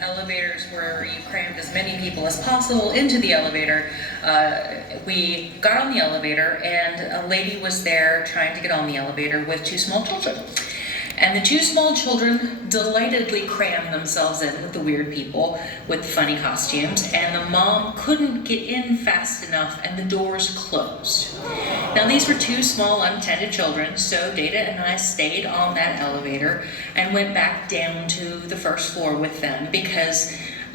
elevators where you crammed as many people as possible into the elevator. We got on the elevator and a lady was there trying to get on the elevator with two small children. And the two small children delightedly crammed themselves in with the weird people with funny costumes, and the mom couldn't get in fast enough and the doors closed. Now these were two small unattended children, so Data and I stayed on that elevator and went back down to the first floor with them because,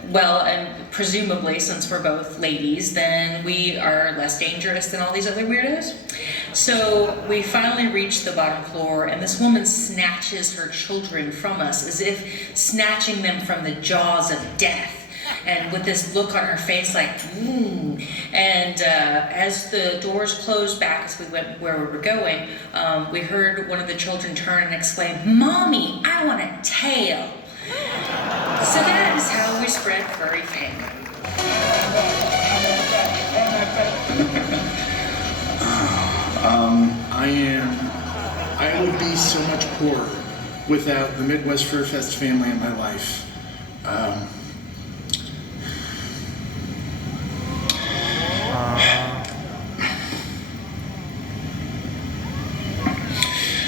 well, and presumably since we're both ladies, then we are less dangerous than all these other weirdos. So we finally reached the bottom floor and this woman snatches her children from us as if snatching them from the jaws of death. And with this look on her face like, And as the doors closed back as we went where we were going, we heard one of the children turn and exclaim, "Mommy, I want a tail." So that is how we spread furry fame. I would be so much poorer without the Midwest Fur Fest family in my life.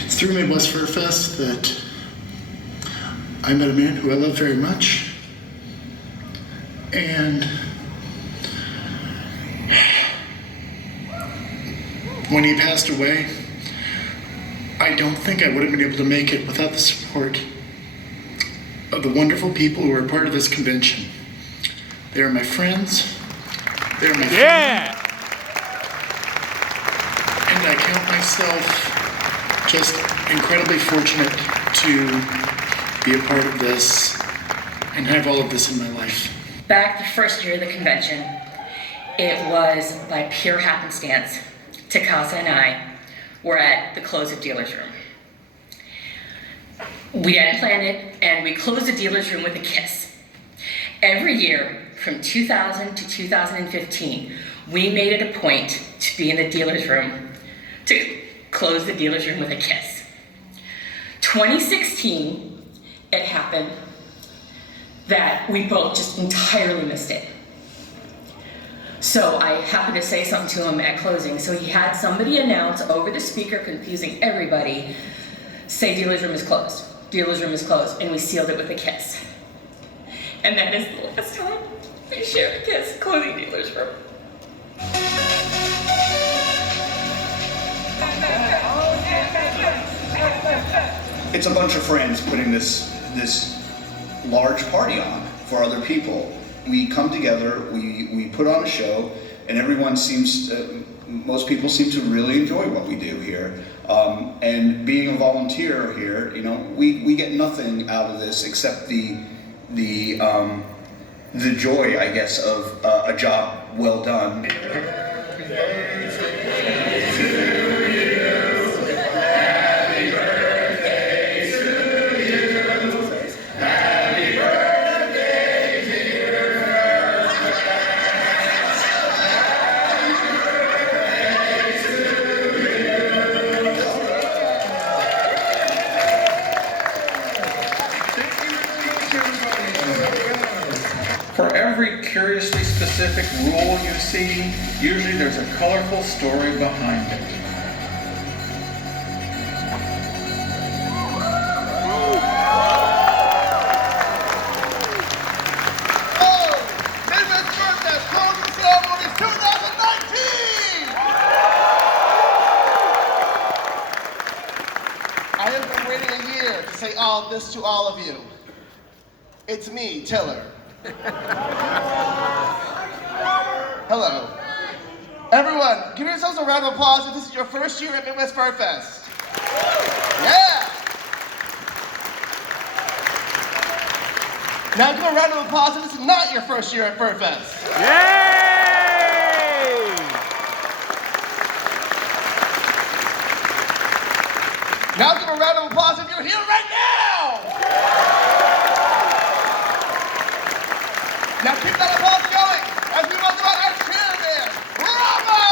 It's through Midwest Fur Fest that I met a man who I love very much, and when he passed away, I don't think I would have been able to make it without the support of the wonderful people who are part of this convention. They are my friends, they are my family, and I count myself just incredibly fortunate to be a part of this and have all of this in my life. Back the first year of the convention, it was by pure happenstance. Takasa and I were at the close of dealer's room. We hadn't planned it, and we closed the dealer's room with a kiss. Every year, from 2000 to 2015, we made it a point to be in the dealer's room, to close the dealer's room with a kiss. 2016, it happened that we both just entirely missed it. So I happened to say something to him at closing. So he had somebody announce over the speaker, confusing everybody, say dealer's room is closed. Dealer's room is closed. And we sealed it with a kiss. And that is the last time we shared a kiss closing dealer's room. It's a bunch of friends putting this large party on for other people. We come together, we put on a show, and everyone seems, most people seem to really enjoy what we do here. And being a volunteer here, you know, we get nothing out of this except the joy, I guess, of a job well done. For every curiously specific rule you see, usually there's a colorful story behind it. Midwest Fur Fest closing ceremony 2019! I have been waiting a year to say all this to all of you. It's me, Tiller. Hello. Everyone, give yourselves a round of applause if this is your first year at Midwest Fur Fest. Yeah! Now give a round of applause if this is not your first year at Fur Fest. Yay! Now give a round of applause if you're here right now! Now keep that applause going as we welcome out our cheerleader, Rama!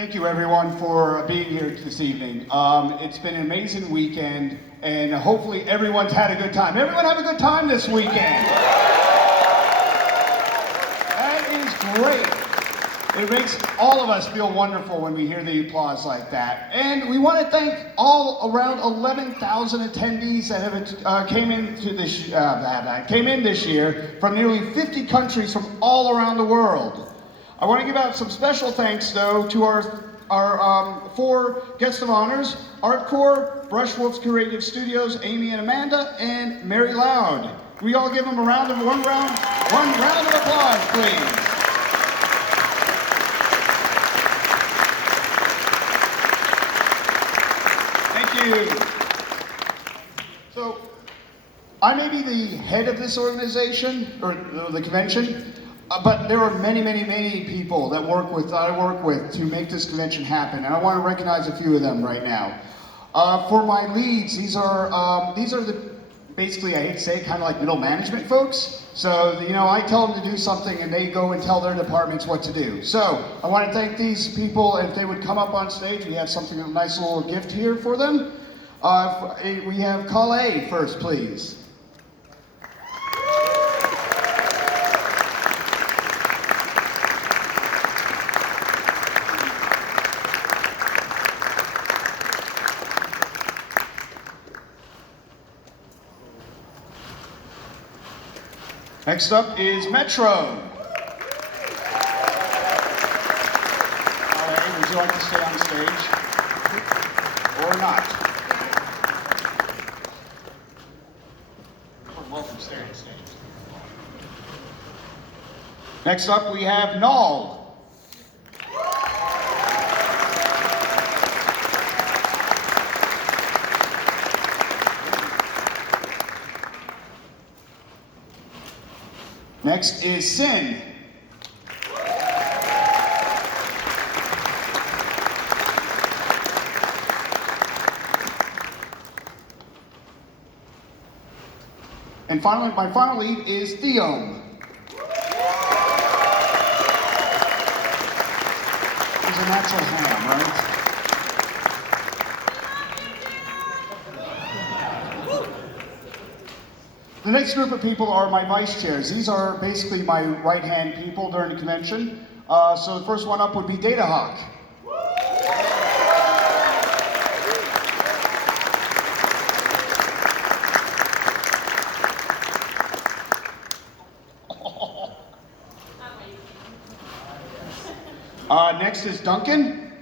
Thank you, everyone, for being here this evening. It's been an amazing weekend, and hopefully everyone's had a good time. Everyone have a good time this weekend. That is great. It makes all of us feel wonderful when we hear the applause like that. And we want to thank all around 11,000 attendees that have came in this year from nearly 50 countries from all around the world. I want to give out some special thanks, though, to our 4 guests of honors: Artcore, Brushwolves Creative Studios, Amy and Amanda, and Mary Loud. We all give them a round of one round of applause, please. Thank you. So, I may be the head of this organization, or the convention, but there are many, many, many people that I work with to make this convention happen, and I want to recognize a few of them right now. For my leads, these are the, basically, I hate to say it, kind of like middle management folks. So, I tell them to do something and they go and tell their departments what to do. So, I want to thank these people, and if they would come up on stage, we have something, a nice little gift here for them. We have call A first, please. Next up is Metro. All right, would you like to stay on stage? Or not? You're welcome to stay on stage. Next up, we have Null. Next is Sin. And finally, my final lead is Theome. He's a natural ham, right? The next group of people are my vice chairs. These are basically my right-hand people during the convention. So the first one up would be Datahawk. Next is Duncan.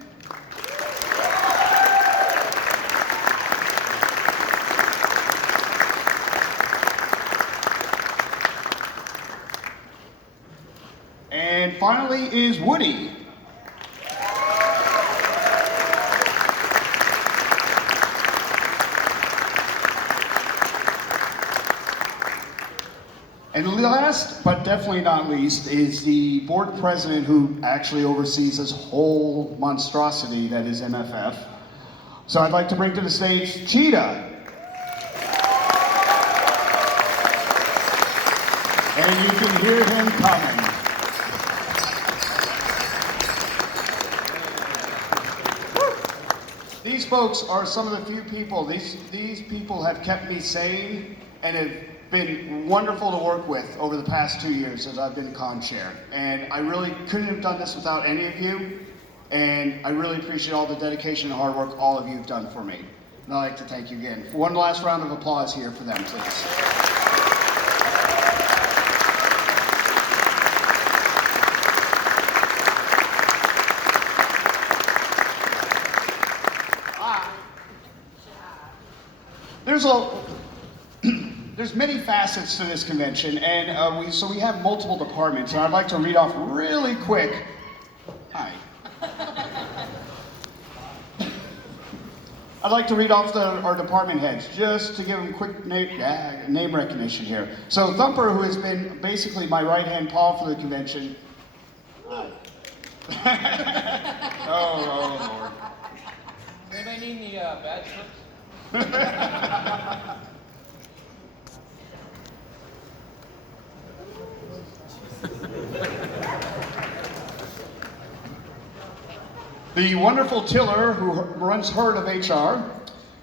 And finally is Woody. And last, but definitely not least, is the board president who actually oversees this whole monstrosity that is MFF. So I'd like to bring to the stage Cheetah. And you can hear him coming. These folks are some of the few people, these people have kept me sane and have been wonderful to work with over the past 2 years as I've been con chair. And I really couldn't have done this without any of you. And I really appreciate all the dedication and hard work all of you have done for me. And I'd like to thank you again. One last round of applause here for them, please. There's many facets to this convention, and we have multiple departments, and I'd like to read off really quick. Hi. I'd like to read off our department heads, just to give them quick name recognition here. So Thumper, who has been basically my right-hand paw for the convention. Hi. Oh, Lord. Does anybody need any badge slips? The wonderful Tiller, who runs Herd of HR,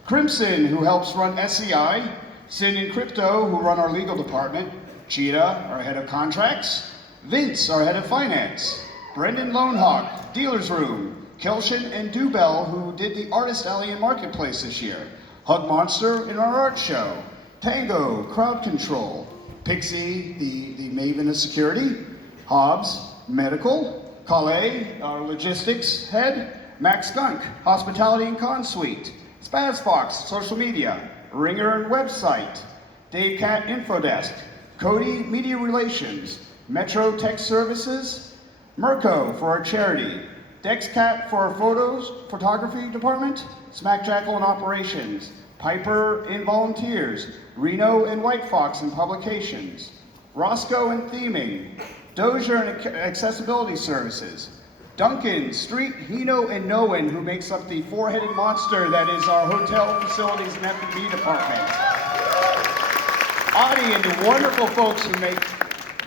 Crimson, who helps run SEI, Sin and Crypto, who run our legal department, Cheetah, our head of contracts, Vince, our head of finance, Brendan Lonehawk, Dealer's Room, Kelshin and Dubell, who did the Artist Alley and Marketplace this year, Hug Monster in our art show, Tango, Crowd Control, Pixie, the maven of security, Hobbs, Medical, Calais, our logistics head, Max Skunk, Hospitality and Con Suite, Spaz Fox, social media, Ringer and website, Dave Cat Infodesk, Cody Media Relations, Metro Tech Services, Mirko for our charity, DexCat for our photography department, Smack Jackal in operations, Piper in volunteers, Reno and White Fox in publications, Roscoe in theming, Dozier in accessibility services, Duncan, Street, Hino, and Noen, who makes up the four-headed monster that is our hotel facilities and F&B department. Audie and the wonderful folks who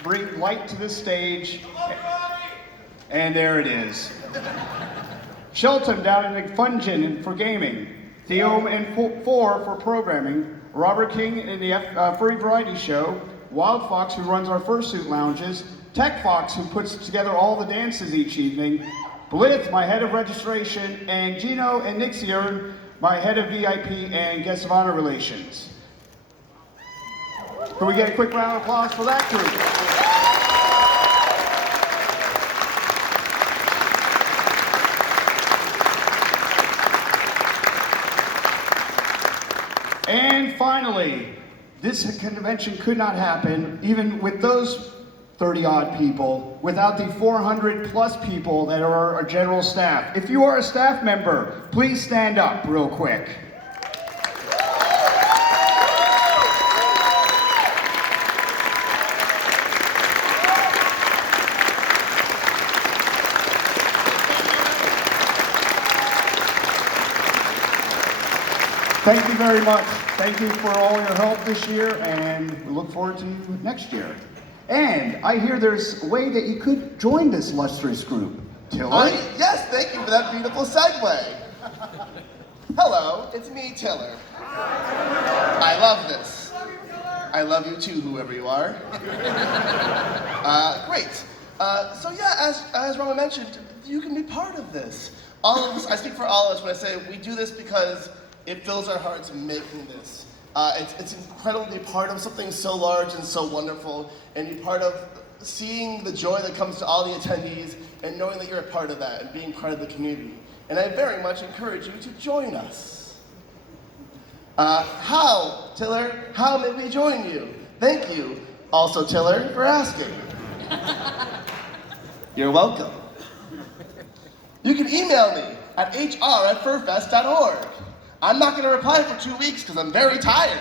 bring light to the stage. And there it is. Shelton down in McFungin for gaming. Theo and Four for programming. Robert King in the Furry Variety Show. Wild Fox, who runs our fursuit lounges. Tech Fox, who puts together all the dances each evening. Blith, my head of registration. And Gino and Nixier, my head of VIP and guest of honor relations. Can we get a quick round of applause for that group? And finally, this convention could not happen, even with those 30-odd people, without the 400-plus people that are our general staff. If you are a staff member, please stand up real quick. Thank you very much. Thank you for all your help this year, and we look forward to next year. And I hear there's a way that you could join this lustrous group. Tiller? Yes, thank you for that beautiful segue. Hello, it's me, Tiller. I love this. I love you too, whoever you are. Great. So yeah, as Rama mentioned, you can be part of this. All of us, I speak for all of us when I say we do this because it fills our hearts making this. It's incredible to be part of something so large and so wonderful, and be part of seeing the joy that comes to all the attendees, and knowing that you're a part of that, and being part of the community. And I very much encourage you to join us. How, Tiller? How may we join you? Thank you, also Tiller, for asking. You're welcome. You can email me at hr@furfest.org. I'm not going to reply for 2 weeks because I'm very tired.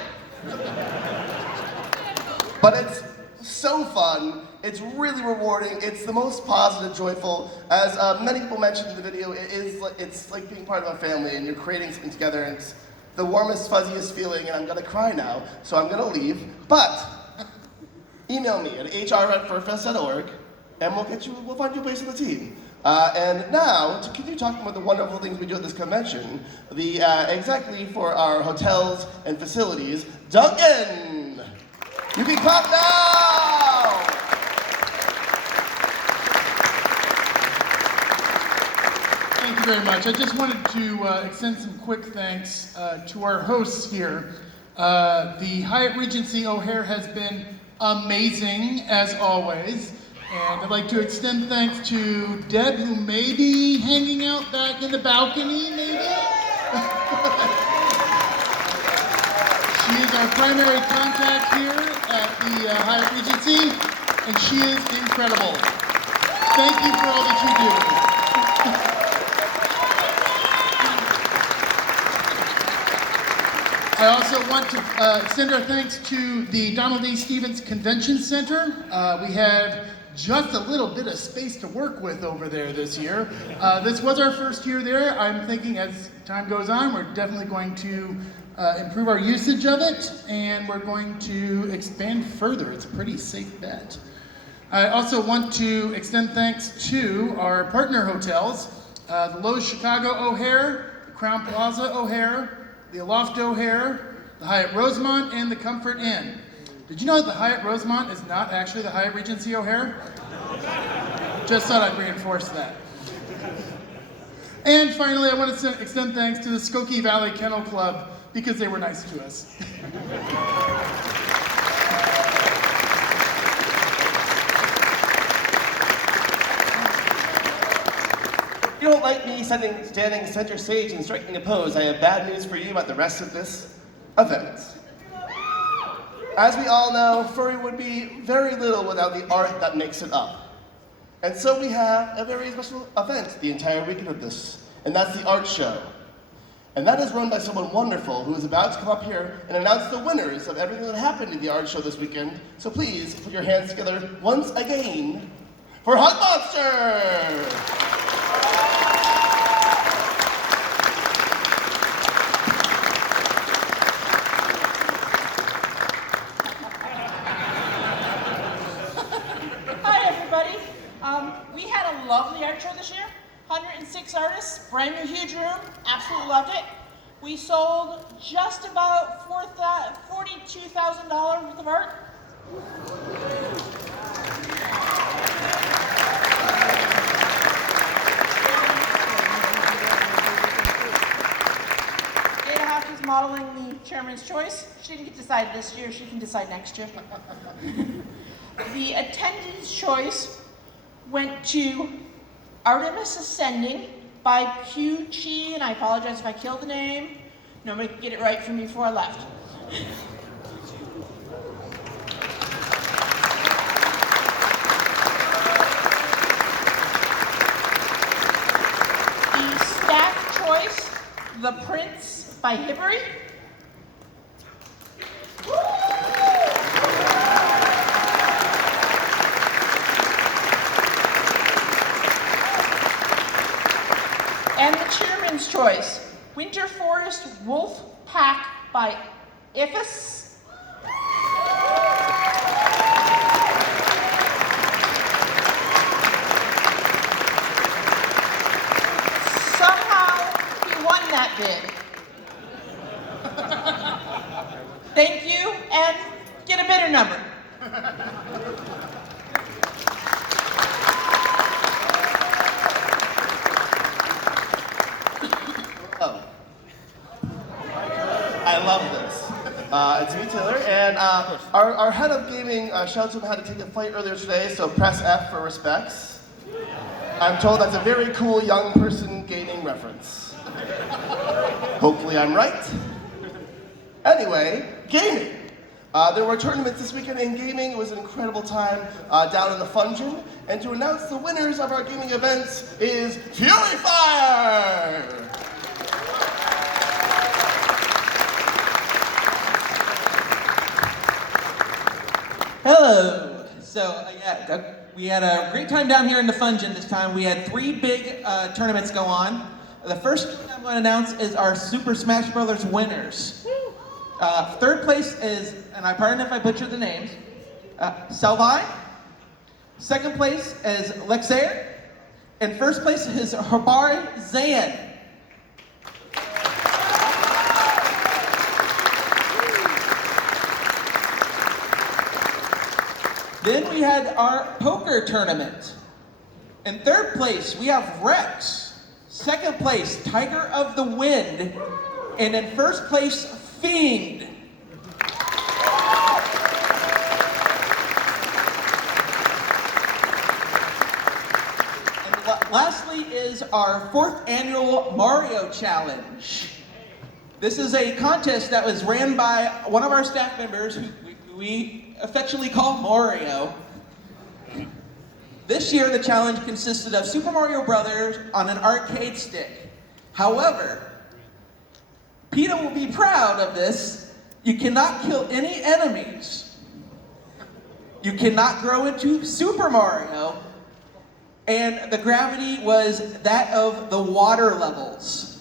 But it's so fun. It's really rewarding. It's the most positive, joyful. As many people mentioned in the video, it's like being part of a family, and you're creating something together, and it's the warmest, fuzziest feeling, and I'm going to cry now, so I'm going to leave. But email me at hr@furfest.org, and we'll find you a place in the team. And now, to continue talking about the wonderful things we do at this convention, the exec lead for our hotels and facilities, Duncan! You can clap now! Thank you very much. I just wanted to extend some quick thanks to our hosts here. The Hyatt Regency O'Hare has been amazing, as always. And I'd like to extend thanks to Deb, who may be hanging out back in the balcony, maybe? She is our primary contact here at the Hyatt Regency, and she is incredible. Thank you for all that you do. I also want to extend our thanks to the Donald A. Stevens Convention Center. We have just a little bit of space to work with over there this year. This was our first year there. I'm thinking as time goes on, we're definitely going to improve our usage of it, and we're going to expand further. It's a pretty safe bet. I also want to extend thanks to our partner hotels, the Lowe's Chicago O'Hare, the Crown Plaza O'Hare, the Aloft O'Hare, the Hyatt Rosemont, and the Comfort Inn. Did you know that the Hyatt Rosemont is not actually the Hyatt Regency O'Hare? Just thought I'd reinforce that. And finally, I want to extend thanks to the Skokie Valley Kennel Club because they were nice to us. If you don't like me standing center stage and striking a pose, I have bad news for you about the rest of this event. As we all know, furry would be very little without the art that makes it up. And so we have a very special event the entire weekend of this, and that's the art show. And that is run by someone wonderful who is about to come up here and announce the winners of everything that happened in the art show this weekend. So please put your hands together once again for Hug Monster! We had a lovely art show this year. 106 artists, brand new huge room, absolutely loved it. We sold just about $42,000 worth of art. Ada Hoff is modeling the Chairman's Choice. She didn't get to decide this year, she can decide next year. The attendee's choice went to Artemis Ascending by Q Chi, and I apologize if I killed the name. Nobody could get it right for me before I left. The staff choice, The Prince by Hibbery. And the Chairman's Choice, Winter Forest Wolf Pack by Iphis. Somehow he won that bid. Thank you, and get a bidder number. I love this. It's me, Taylor, and our head of gaming, Shelton, had to take a flight earlier today, so press F for respects. I'm told that's a very cool young person gaming reference. Hopefully I'm right. Anyway, gaming. There were tournaments this weekend in gaming. It was an incredible time down in the Fungin. And to announce the winners of our gaming events is Fury Fire! Hello. So we had a great time down here in the Fungin this time. We had 3 big tournaments go on. The first one I'm going to announce is our Super Smash Brothers winners. Third place is, and I pardon if I butcher the names, Salvi. Second place is Lexair. And first place is Habari Zayn. Then we had our poker tournament. In third place, we have Rex. Second place, Tiger of the Wind. And in first place, Fiend. And lastly is our 4th annual Mario Challenge. This is a contest that was ran by one of our staff members who we affectionately call Mario. This year, the challenge consisted of Super Mario Brothers on an arcade stick. However, PETA will be proud of this. You cannot kill any enemies. You cannot grow into Super Mario. And the gravity was that of the water levels.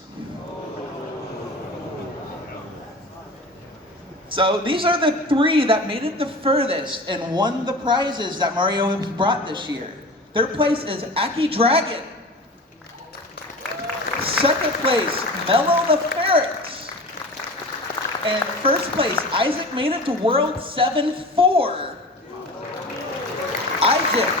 So these are the 3 that made it the furthest and won the prizes that Mario has brought this year. Third place is Aki Dragon. Second place, Mello the Ferret. And first place, Isaac made it to World 7-4. Isaac.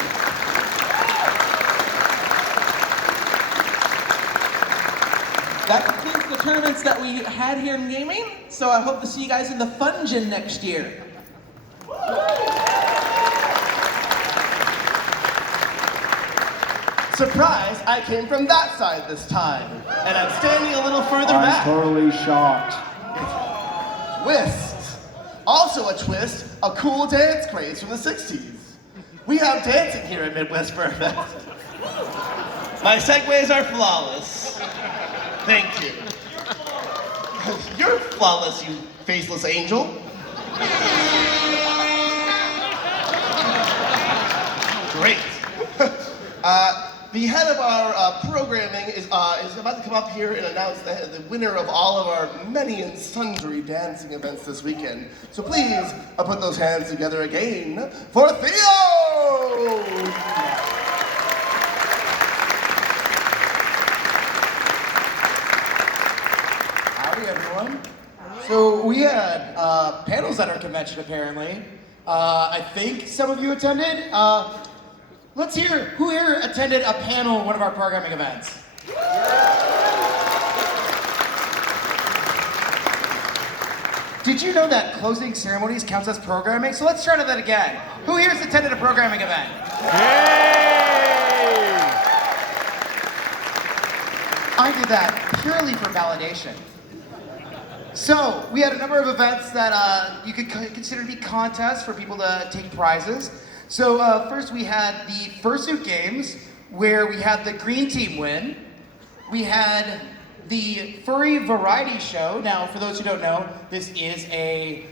That concludes the tournaments that we had here in gaming. So I hope to see you guys in the Fungin next year. Surprise, I came from that side this time. And I'm standing a little further back. totally shocked. Twist. Also a twist, a cool dance craze from the 60s. We have dancing here at Midwest Perfect. My segues are flawless. Thank you. You're flawless, you faceless angel. Great. The head of our programming is about to come up here and announce the winner of all of our many and sundry dancing events this weekend. So please put those hands together again for Theo! Howdy, everyone. So we had panels at our convention, apparently. I think some of you attended. Let's hear, who here attended a panel at one of our programming events? Did you know that closing ceremonies counts as programming? So let's try that again. Who here has attended a programming event? I did that purely for validation. So, we had a number of events that you could consider to be contests for people to take prizes. So, first we had the Fursuit Games, where we had the green team win. We had the Furry Variety Show. Now, for those who don't know, this is a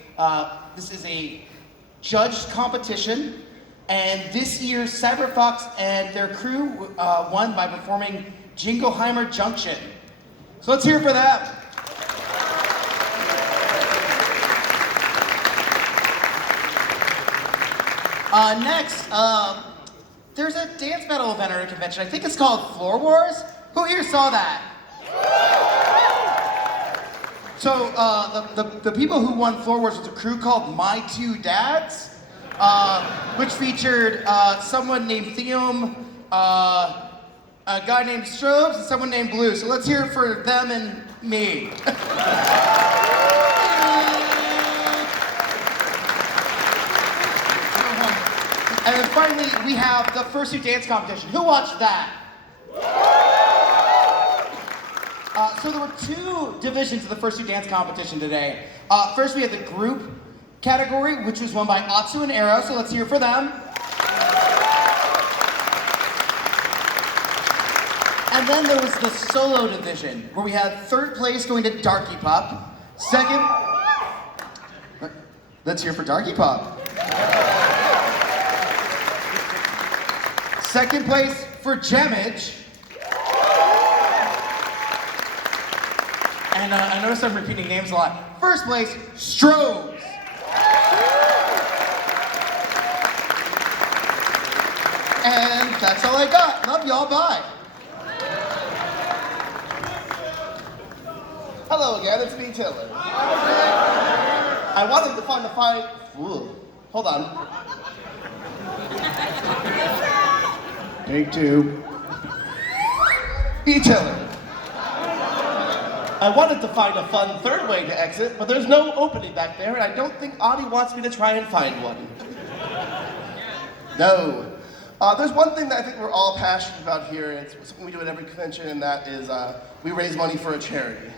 judged competition. And this year, Cyberfox and their crew won by performing Jingleheimer Junction. So let's hear it for them. Next, there's a dance battle event at a convention. I think it's called Floor Wars. Who here saw that? So the people who won Floor Wars was a crew called My Two Dads, which featured someone named Theum, a guy named Strobes, and someone named Blue. So let's hear it for them and me. And then finally, we have the Fursuit Dance Competition. Who watched that? So there were two divisions of the Fursuit Dance Competition today. First, we had the group category, which was won by Atsu and Arrow. So let's hear it for them. And then there was the solo division, where we had third place going to Darky Pup. Second, let's hear it for Darky Pup. Second place for Gemage. And I noticed I'm repeating names a lot. First place, Strobes. And that's all I got. Love y'all, bye. Hello again, it's me, Tiller. I wanted to find a fight. Hold on. Take two. Me, Tiller. I wanted to find a fun third way to exit, but there's no opening back there, and I don't think Audie wants me to try and find one. No. There's one thing that I think we're all passionate about here, and it's something we do at every convention, and that is we raise money for a charity.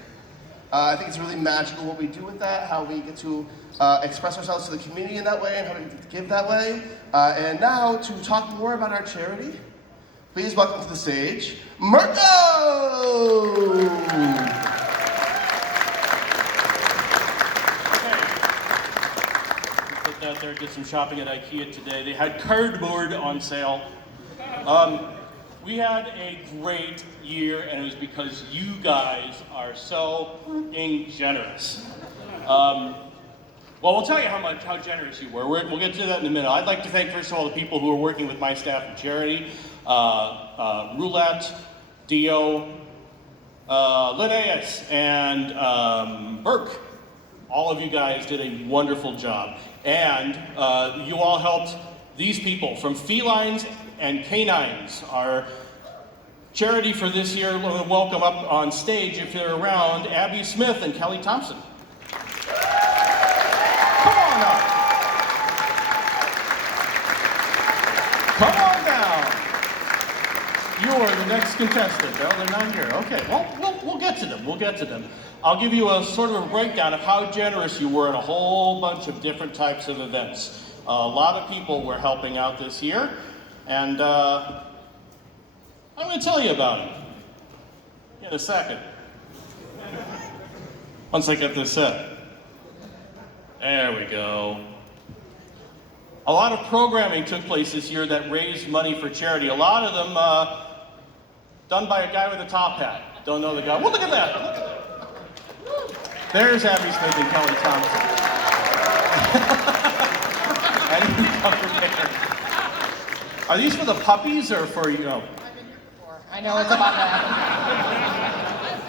I think it's really magical what we do with that, how we get to express ourselves to the community in that way, and how we get to give that way. And now, to talk more about our charity, please welcome to the stage, Mirko! Out there, did some shopping at IKEA today. They had cardboard on sale. We had a great year, and it was because you guys are so generous. Well, we'll tell you how generous you were. We'll get to that in a minute. I'd like to thank, first of all, the people who are working with my staff in charity, Roulette, Dio, Linnaeus and Burke. All of you guys did a wonderful job. And you all helped these people from Felines and Canines. Our charity for this year, welcome up on stage, if they're around, Abby Smith and Kelly Thompson. Come on up. Come on down. You are the next contestant. No, they're not here. Okay, well, we'll get to them. We'll get to them. I'll give you a sort of a breakdown of how generous you were in a whole bunch of different types of events. A lot of people were helping out this year, and I'm going to tell you about it in a second. Once I get this set. There we go. A lot of programming took place this year that raised money for charity. A lot of them done by a guy with a top hat. Don't know the guy. Well, look at that. Look at that. There's Abby Smith and Kelly Thompson. And you covered there. Are these for the puppies or for, you know? I know it's about that.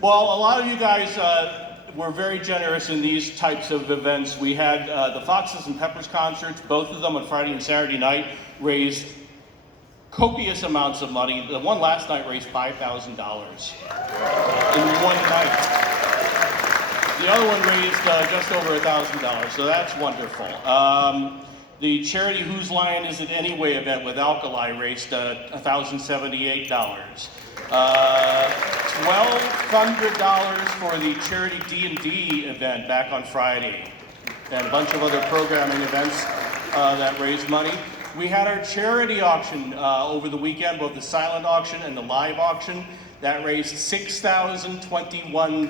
Well, a lot of you guys were very generous in these types of events. We had the Foxes and Peppers concerts, both of them on Friday and Saturday night, raised copious amounts of money. The one last night raised $5,000 in one night. The other one raised just over $1,000, so that's wonderful. The charity Whose Line Is It Anyway event with Alkali raised $1,078. $1,200 for the charity D&D event back on Friday, and a bunch of other programming events that raised money. We had our charity auction over the weekend, both the silent auction and the live auction, that raised $6,021.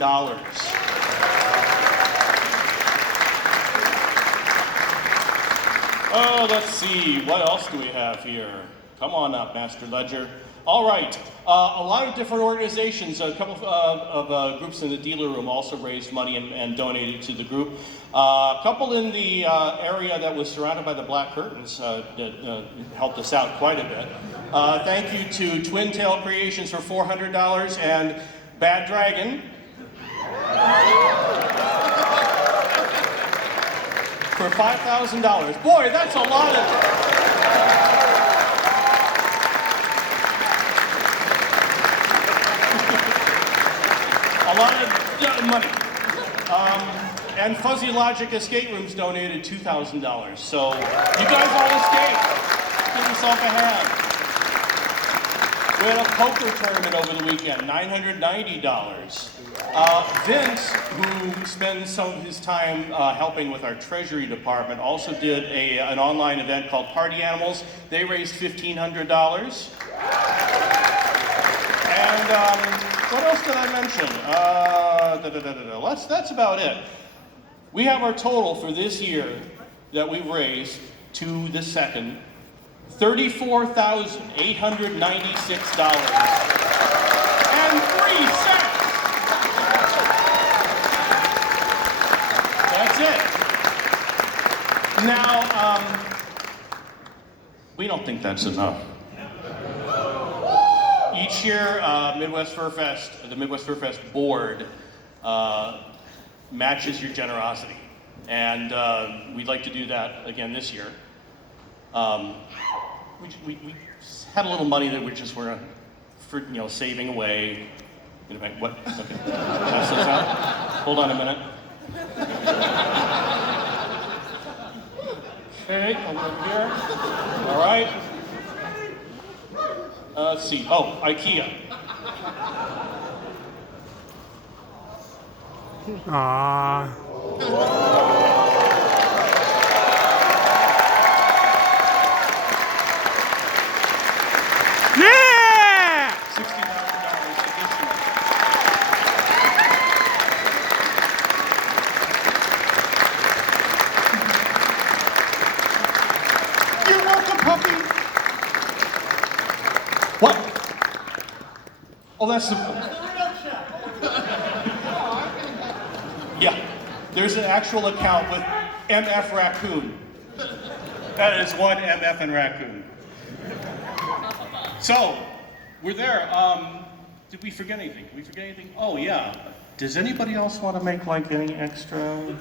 Oh, let's see, what else do we have here? Come on up, Master Ledger. All right, a lot of different organizations, a couple of groups in the dealer room also raised money and donated to the group. A couple in the area that was surrounded by the black curtains that helped us out quite a bit. Thank you to Twin Tail Creations for $400 and Bad Dragon for $5,000. Boy, that's a lot of... a lot of money. And Fuzzy Logic Escape Rooms donated $2,000. So you guys all escaped. Give yourself a hand. We had a poker tournament over the weekend, $990. Vince, who spends some of his time helping with our treasury department, also did an online event called Party Animals. They raised $1,500. And what else did I mention? That's about it. We have our total for this year that we've raised to the second, $34,896.03. That's it. Now, we don't think that's enough. Each year, Midwest Fur Fest, the Midwest Fur Fest board matches your generosity. And we'd like to do that again this year. We had a little money that we just were, saving away. What? Okay. Pass those out. Hold on a minute. Okay, over here. All right. Let's see. Oh, IKEA. Ah. Yeah! $60,000 additional. You're welcome, puppy. What? Oh, that's the... Yeah, there's an actual account with MF Raccoon. That is one MF and Raccoon. So, we're there. Did we forget anything? Did we forget anything? Oh, yeah. Does anybody else want to make like any extra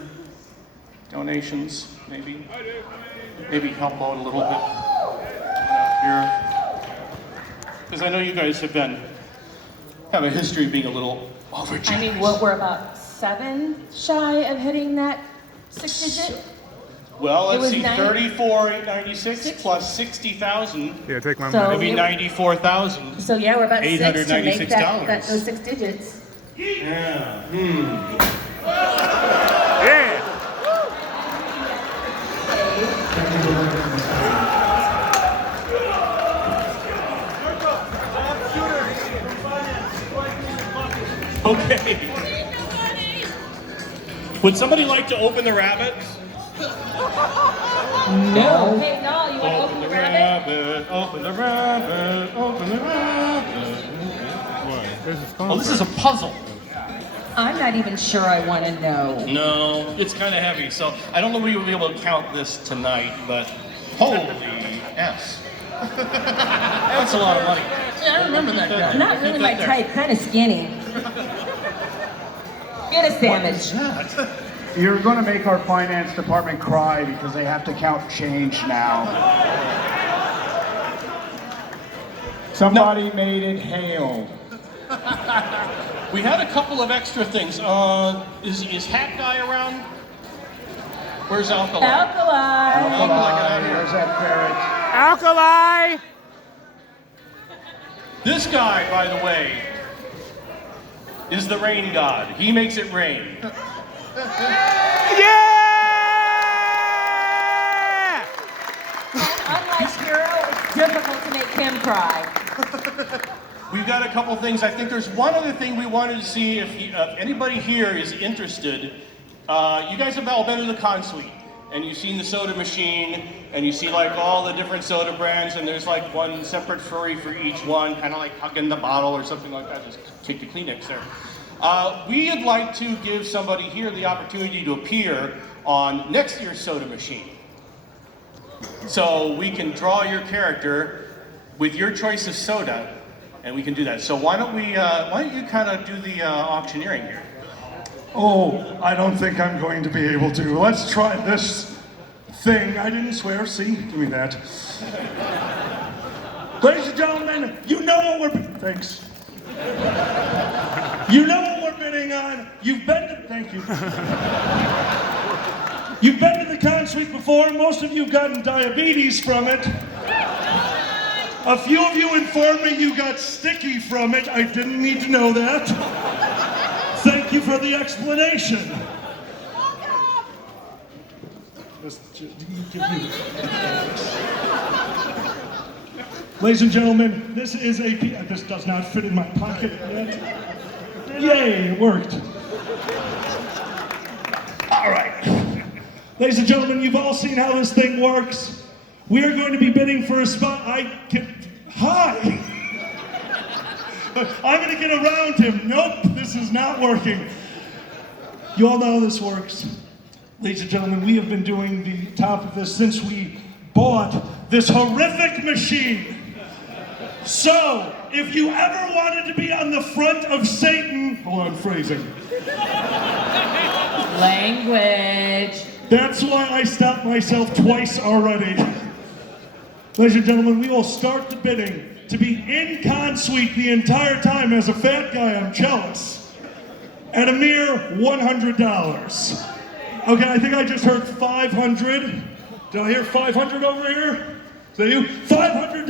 donations, maybe? Maybe help out a little bit here. Because I know you guys have a history of being a little overgenerous. I mean, we're about 7 shy of hitting that 6 digit. Well, It let's was see, 90 34,896 plus 60,000. Yeah, take my So- money. It'd be 94,000. So yeah, we're about 6 to make that $896. those 6 digits. Yeah. Yeah. Okay. Would somebody like to open the rabbits? No. Hey, no, you want to open the rabbit? Open the rabbit, open the rabbit. Oh, this is a puzzle. I'm not even sure I want to know. No, it's kind of heavy, so I don't know if we'll be able to count this tonight, but holy S. That's a lot of money. I remember that guy. Not really my type, kind of skinny. Get a sandwich. You're going to make our finance department cry because they have to count change now. Somebody made it hail. We had a couple of extra things. Is Hat Guy around? Where's Alkali? Alkali. Alkali, get out of here. There's that ferret. Alkali! This guy, by the way, is the rain god. He makes it rain. Yeah! Unlike Hero, it's difficult to make him cry. We've got a couple things. I think there's one other thing we wanted to see if anybody here is interested. You guys have all been to the Consuite, and you've seen the soda machine, and you see like all the different soda brands, and there's like one separate furry for each one, kind of like hugging the bottle or something like that. Just take the Kleenex there. We'd like to give somebody here the opportunity to appear on next year's soda machine. So we can draw your character with your choice of soda, and we can do that. So why don't you kind of do the auctioneering here? Oh, I don't think I'm going to be able to. Let's try this thing. I didn't swear, see? Give me that. Ladies and gentlemen, you know what we're... Thanks. You know what we're bidding on. You've been to... Thank you. You've been to the Consuite before. Most of you have gotten diabetes from it. A few of you informed me you got sticky from it. I didn't need to know that. Thank you for the explanation. Ladies and gentlemen, this is a... This does not fit in my pocket yet. Yay, it worked. All right. Ladies and gentlemen, you've all seen how this thing works. We are going to be bidding for a spot. Hi! I'm going to get around him. Nope, this is not working. You all know how this works. Ladies and gentlemen, we have been doing the top of this since we bought this horrific machine. So, if you ever wanted to be on the front of Satan, hold on, phrasing. Language. That's why I stopped myself twice already. Ladies and gentlemen, we will start the bidding. To be in Consuite the entire time as a fat guy, I'm jealous. At a mere $100. Okay, I think I just heard 500. Did I hear 500 over here? Is that you? $500.